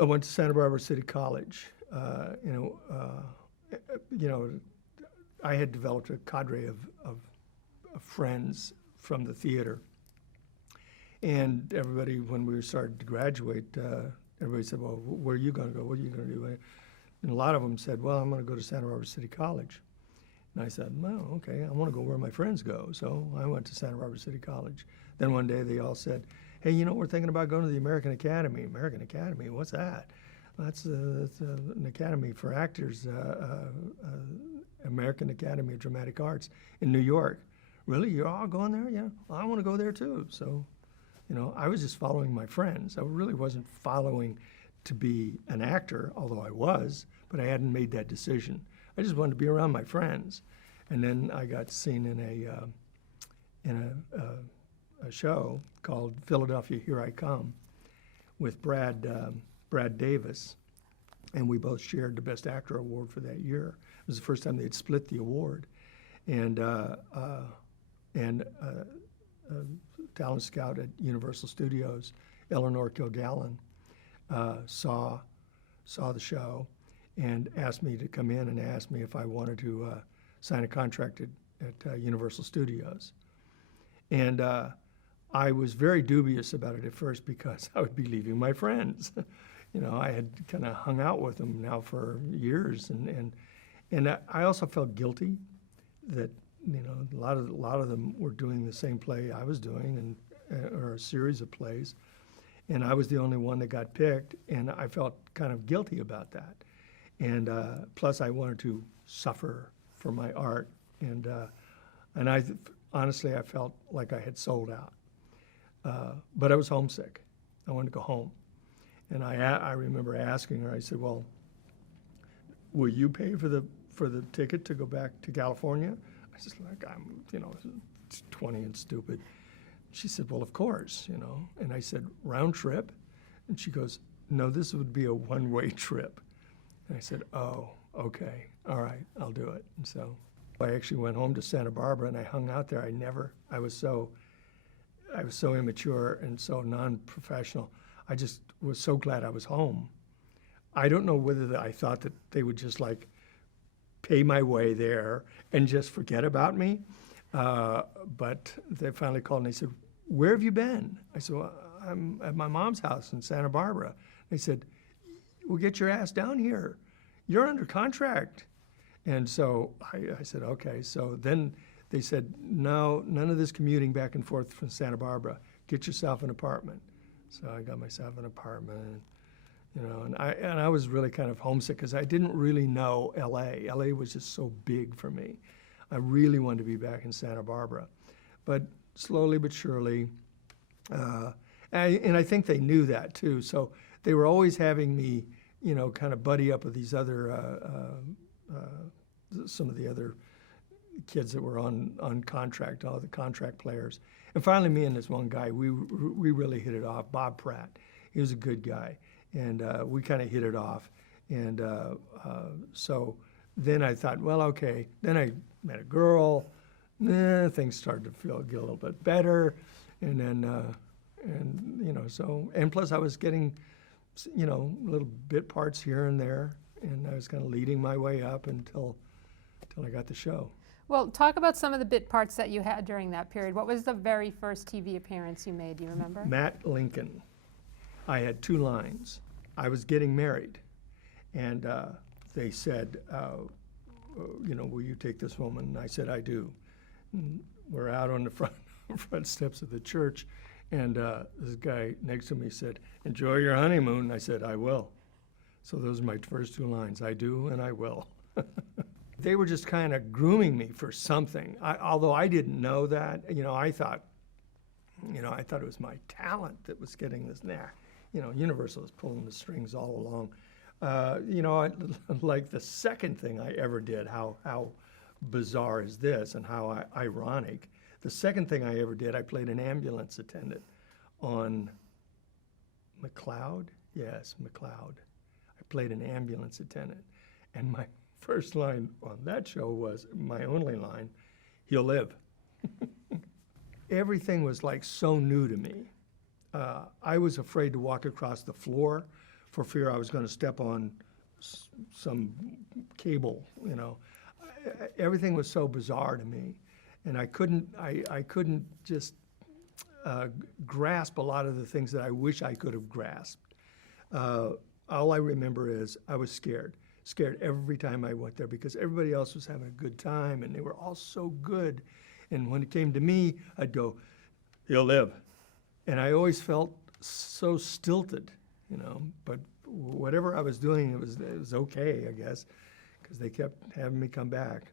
I went to Santa Barbara City College. You know, you know, I had developed a cadre of friends from the theater. And everybody, when we started to graduate, everybody said, well, where are you going to go? What are you going to do? And a lot of them said, well, I'm going to go to Santa Barbara City College. And I said, well, okay, I want to go where my friends go. So I went to Santa Barbara City College. Then one day they all said, hey, you know, we're thinking about going to the American Academy. American Academy, what's that? That's an academy for actors, American Academy of Dramatic Arts in New York. Really, you're all going there? Yeah, well, I want to go there too. So, you know, I was just following my friends. I really wasn't following to be an actor, although I was, but I hadn't made that decision. I just wanted to be around my friends. And then I got seen in a show called Philadelphia, Here I Come with Brad Davis, and we both shared the Best Actor award for that year. It was the first time they'd split the award. And talent scout at Universal Studios, Eleanor Kilgallen, saw the show and asked me to come in and asked me if I wanted to sign a contract at Universal Studios. And I was very dubious about it at first because I would be leaving my friends. You know, I had kind of hung out with them now for years, and I also felt guilty that, you know, a lot of them were doing the same play I was doing, or a series of plays, and I was the only one that got picked, and I felt kind of guilty about that. And plus, I wanted to suffer for my art, and honestly, I felt like I had sold out. But I was homesick. I wanted to go home. And I remember asking her, I said, well, will you pay for the ticket to go back to California? I said, like, I'm, you know, 20 and stupid. She said, well, of course, you know. And I said, round trip? And she goes, no, this would be a one-way trip. And I said, oh, okay, all right, I'll do it. And so I actually went home to Santa Barbara and I hung out there. I was so immature and so non-professional. I just was so glad I was home. I don't know whether I thought that they would just like pay my way there and just forget about me. But they finally called and they said, where have you been? I said, well, I'm at my mom's house in Santa Barbara. They said, well, get your ass down here. You're under contract. And so I said, okay. So then they said, no, none of this commuting back and forth from Santa Barbara. Get yourself an apartment. So I got myself an apartment, you know, and I was really kind of homesick because I didn't really know LA. LA was just so big for me. I really wanted to be back in Santa Barbara. But slowly but surely, and I think they knew that too. So they were always having me, you know, kind of buddy up with these other, some of the other kids that were on contract, all the contract players. And finally, me and this one guy, we really hit it off. Bob Pratt, he was a good guy, and we kind of hit it off. And so then I thought, well, okay. Then I met a girl. Things started to get a little bit better, and then and you know, so, and plus I was getting, you know, little bit parts here and there, and I was kind of leading my way up until I got the show. Well, talk about some of the bit parts that you had during that period. What was the very first TV appearance you made? Do you remember? Matt Lincoln. I had 2 lines. I was getting married, and they said, you know, will you take this woman? And I said, I do. And we're out on the front steps of the church, and this guy next to me said, enjoy your honeymoon. I said, I will. So those are my first 2 lines. I do and I will. They were just kind of grooming me for something. Although I didn't know that, you know, I thought it was my talent that was getting this. Nah, you know, Universal was pulling the strings all along. You know, like the second thing I ever did, how bizarre is this and how ironic. The second thing I ever did, I played an ambulance attendant on McLeod. Yes, McLeod. I played an ambulance attendant, and my first line on that show was, my only line, he'll live. Everything was like so new to me. I was afraid to walk across the floor for fear I was going to step on some cable, you know. Everything was so bizarre to me, and I couldn't just grasp a lot of the things that I wish I could have grasped. All I remember is I was scared every time I went there because everybody else was having a good time and they were all so good. And when it came to me, I'd go, "He'll live," and I always felt so stilted, you know. But whatever I was doing, it was okay, I guess, because they kept having me come back.